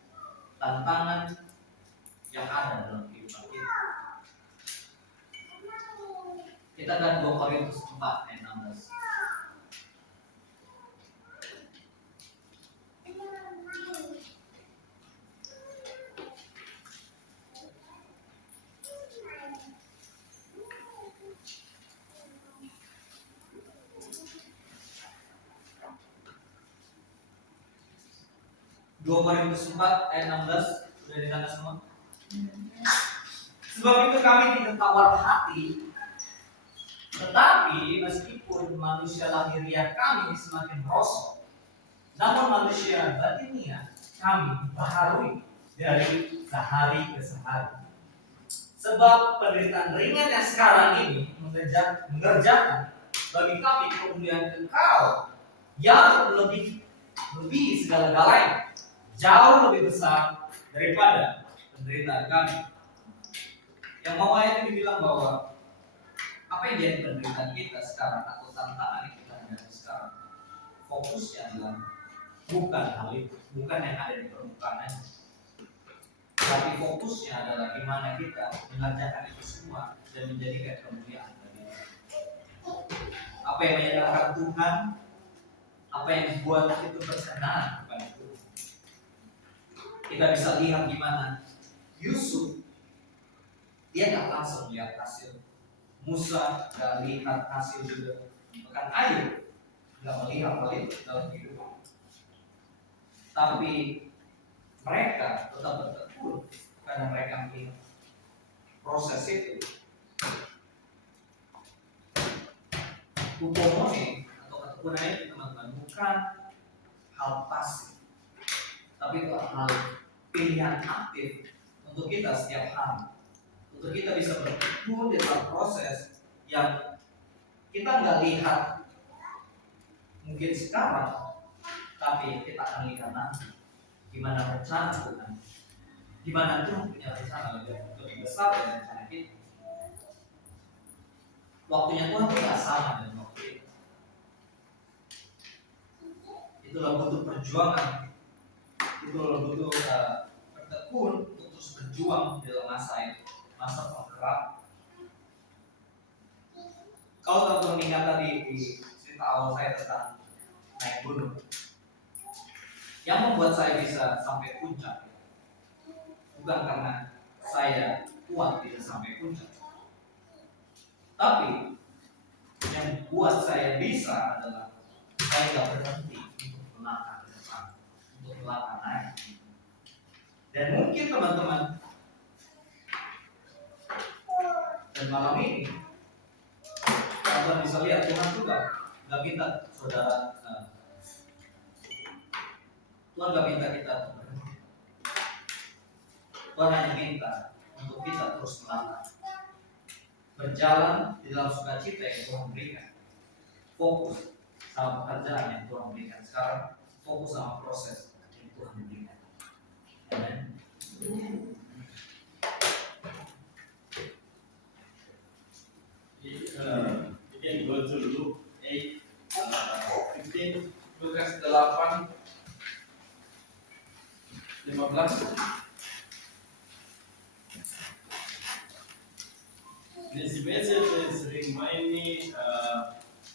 tantangan yang ada dalam kehidupan kita. Kita akan 2 Korintus 4 ayat 16. Dua Korintus 4 ayat 16 sudah di sana semua. Sebab itu kami tidak tawar hati, tetapi meskipun manusia lahiriah kami semakin merosot, namun manusia batiniah kami baharui dari sehari ke sehari. Sebab penderitaan ringan yang sekarang ini mengerjakan bagi kami kemuliaan kekal yang lebih segala-galanya, jauh lebih besar daripada penderitaan kami. Yang mau ayat ini bilang bahwa apa yang jadi penderitaan kita sekarang atau tantangan yang kita hadapi sekarang, fokusnya adalah bukan hal itu, bukan yang ada di permukaan aja, tapi fokusnya adalah gimana kita mengerjakan itu semua dan menjadikan kemuliaan bagi Tuhan. Apa yang menyenangkan Tuhan, apa yang membuat itu berkenan kepada Tuhan. Kita bisa lihat gimana Yusuf, dia nggak langsung lihat hasil. Musa nggak lihat hasil juga. Bahkan Ayub nggak melihat hal itu dalam hidup. Tapi mereka tetap bertekun karena mereka melihat proses itu. Upomone atau ketekunan itu teman-teman bukan hal pasif, tapi itu hal pilihan aktif untuk kita setiap hari, untuk kita bisa bertekun di dalam proses yang kita nggak lihat mungkin sekarang, tapi kita akan lihat nanti gimana rencana Tuhan, gimana Tuhan punya rencana lebih besar dari rencana kita. Waktunya Tuhan itu nggak sama dengan waktu kita. Itulah butuh perjuangan, itulah butuh bertekun untuk terus berjuang di dalam masa ini, masa penggerak. Kalau teman-teman ingat tadi di cerita awal saya tentang naik gunung, yang membuat saya bisa sampai puncak bukan karena saya kuat bisa sampai puncak, tapi yang buat saya bisa adalah saya nggak berhenti untuk melangkah ke depan, untuk melangkah naik. Dan mungkin teman-teman dan malam ini Tuhan bisa lihat Tuhan juga nggak minta saudara, Tuhan nggak minta kita berhenti. Tuhan hanya minta untuk kita terus melangkah, berjalan di dalam sukacita yang Tuhan berikan, fokus sama pekerjaan yang Tuhan berikan. Sekarang fokus sama proses yang Tuhan berikan. Amen. You can go to Luke 8, 15. Lukas 8 15. This message is remind me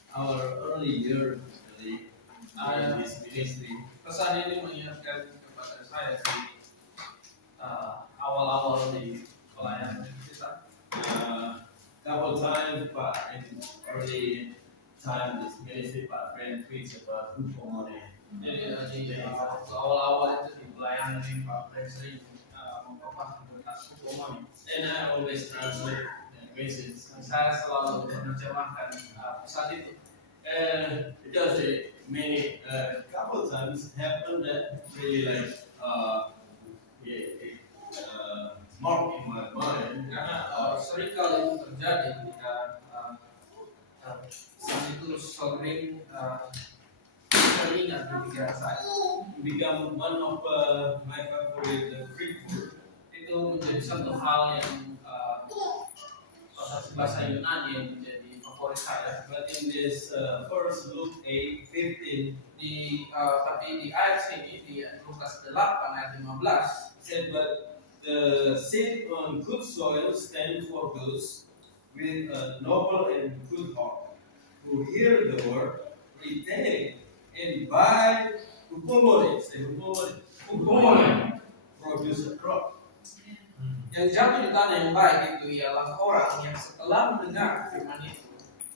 our early years really, in this ministry. Pesan ini mengingatkan kepada saya di awal-awal di pelayanan kita. Couple times, but in early time, this ministry, Pak friend preached about Upomone. Jadi di awal-awal itu di pelayanan ini Pak Fred sering memaparkan tentang hukuman. And I always translate that message. Saya selalu menerjemahkan pesan itu. Because many couple times happened that really like mark in my mind. Karena seringkali itu terjadi ketika pesan itu sering teringat di pikiran saya. Become one of my favorite Greek word. Itu menjadi satu hal yang bahasa Yunani yang menjadi favorit saya. But in this first Luke 8:15, Tapi di ayat sini di Lukas 8 ayat 15 said, but the seed on good soil stand for those with a noble and good heart, who hear the word, retain it, and by Upomone, produce a crop. yang jatuh di tanah yang baik itu ialah orang yang setelah mendengar firman itu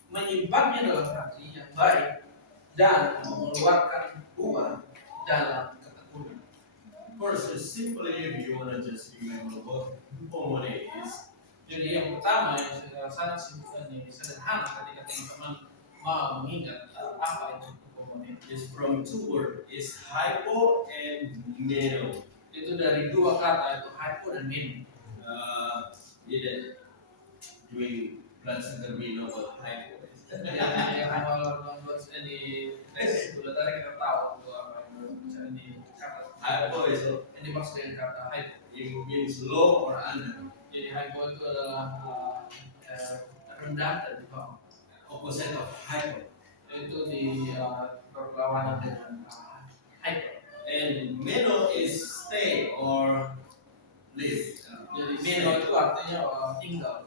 menyimpannya dalam hati yang baik dan mengeluarkan buah dalam ketekunan. First, simply if you want to just remember what Upomone is, Jadi yang pertama yang sangat sederhana ketika teman-teman mau mengingat apa itu hukuman is from two words, is hypo and meno. itu dari dua kata, itu hypo dan meno. Doing blood sugar we know what hypo is. Yang awal membuat ini sudah tadi kita tahu apa yang ini kata Hypo is yang dimaksud dengan kata hypo. it means low or under. Jadi hypo itu adalah rendah dan di bawah. Opposite of hypo. Itu di berlawanan dengan hypo. And meno is stay or live. Jadi meno itu artinya tinggal.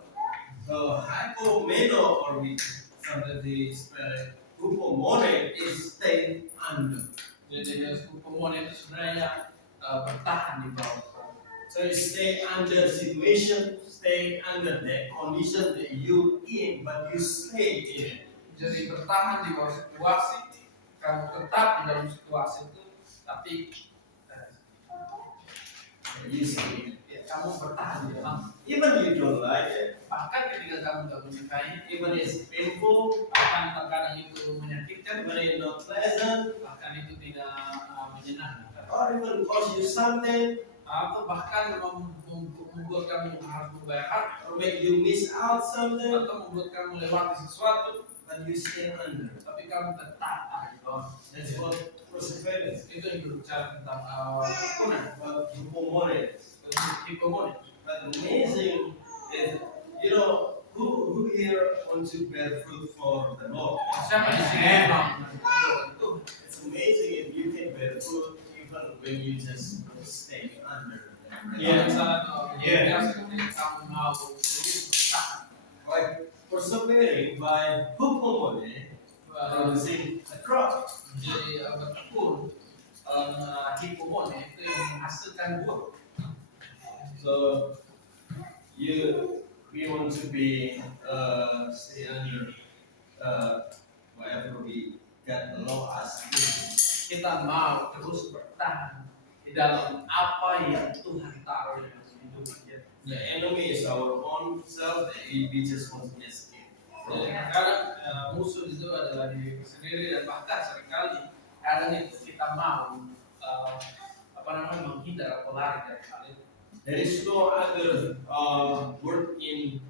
So hypo meno, or we sometimes spell Upomone, is stay under. Jadi hukuman itu sebenarnya bertahan di bawah. So you stay under situation, stay under the condition that you in, but you stay in it. Jadi bertahan di bawah situasi, kamu tetap di dalam situasi itu, tapi You see, Ya, kamu bertahan di dalam. even you don't like it, Bahkan ketika kamu tidak menyukai, even it's painful, bahkan terkadang itu menyakitkan, even it's not pleasant, bahkan itu tidak menyenangkan, or even cost you something, atau bahkan membuat kamu harus membayar hak, or make you miss out something, atau membuat kamu lewati sesuatu, but you stay under. tapi kamu tetap ada di bawah. That's what perseverance, Itu yang berbicara tentang ketekunan, hypomone. hipomonia. But amazing is, who here want to bear fruit for the Lord? Siapa di sini yang mau menentukan itu? It's amazing if you can bear fruit even when you just stay under. Yang sangat Yeah. biasa ketika kamu mau bertahan. Like persevering by hypomone, producing a crop. Jadi bertekun hipomonia itu yang menghasilkan buah. So we want to be stay under whatever we God allow us to. Kita mau terus bertahan di dalam apa yang Tuhan taruh di dalam hidup kita. The enemy is our own self that we just want to escape Jadi from. kadang musuh itu adalah diri kita sendiri dan bahkan seringkali kadang itu kita mau menghindar atau lari dari hal itu. There is no other word in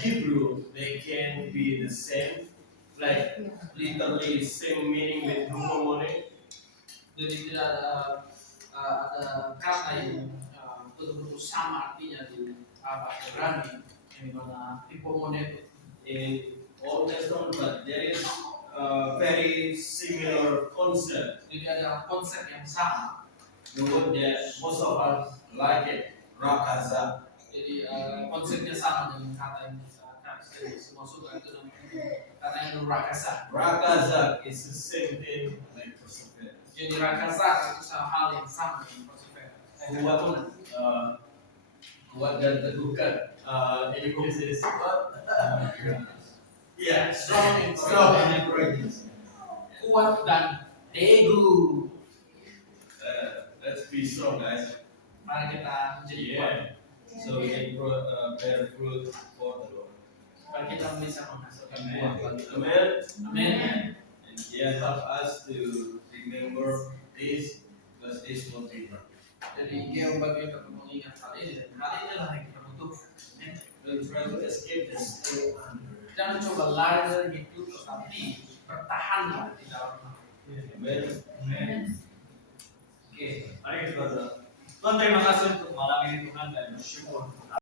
Hebrew they can be the same, like literally same meaning with hypomone. Jadi tidak ada kata yang betul-betul sama artinya di bahasa Ibrani yang dimana hipomonia itu. In Old Testament, but there is a very similar concept. Jadi ada konsep yang sama. The word that most of us like it, rakaza. Jadi konsepnya sama dengan kata yang kita semua suka itu kata yang rakasa. Rakaza is the same thing like perseverance. Jadi rakasa itu sama hal yang sama dengan perseverance. Kuat dan teguhkan. In English is what? Yeah, Strong and strong and courageous. Kuat dan teguh. Let's be strong, guys. Mari kita menjadi kuat. Yeah. So we can bear fruit for the Lord. Supaya kita bisa menghasilkan buah bagi Tuhan. Amen. Amin. And yeah, help us to remember this because this will be done. Jadi dia membagi kita mengingat hal ini dan hal inilah yang kita butuhkan. Amin. Don't try to escape the stay under. Jangan coba lari dari hidup, tetapi bertahanlah di dalam hal. Amen. Amen. Oke, mari kita berdoa. Tuhan, terima kasih untuk malam ini Tuhan, dan bersyukur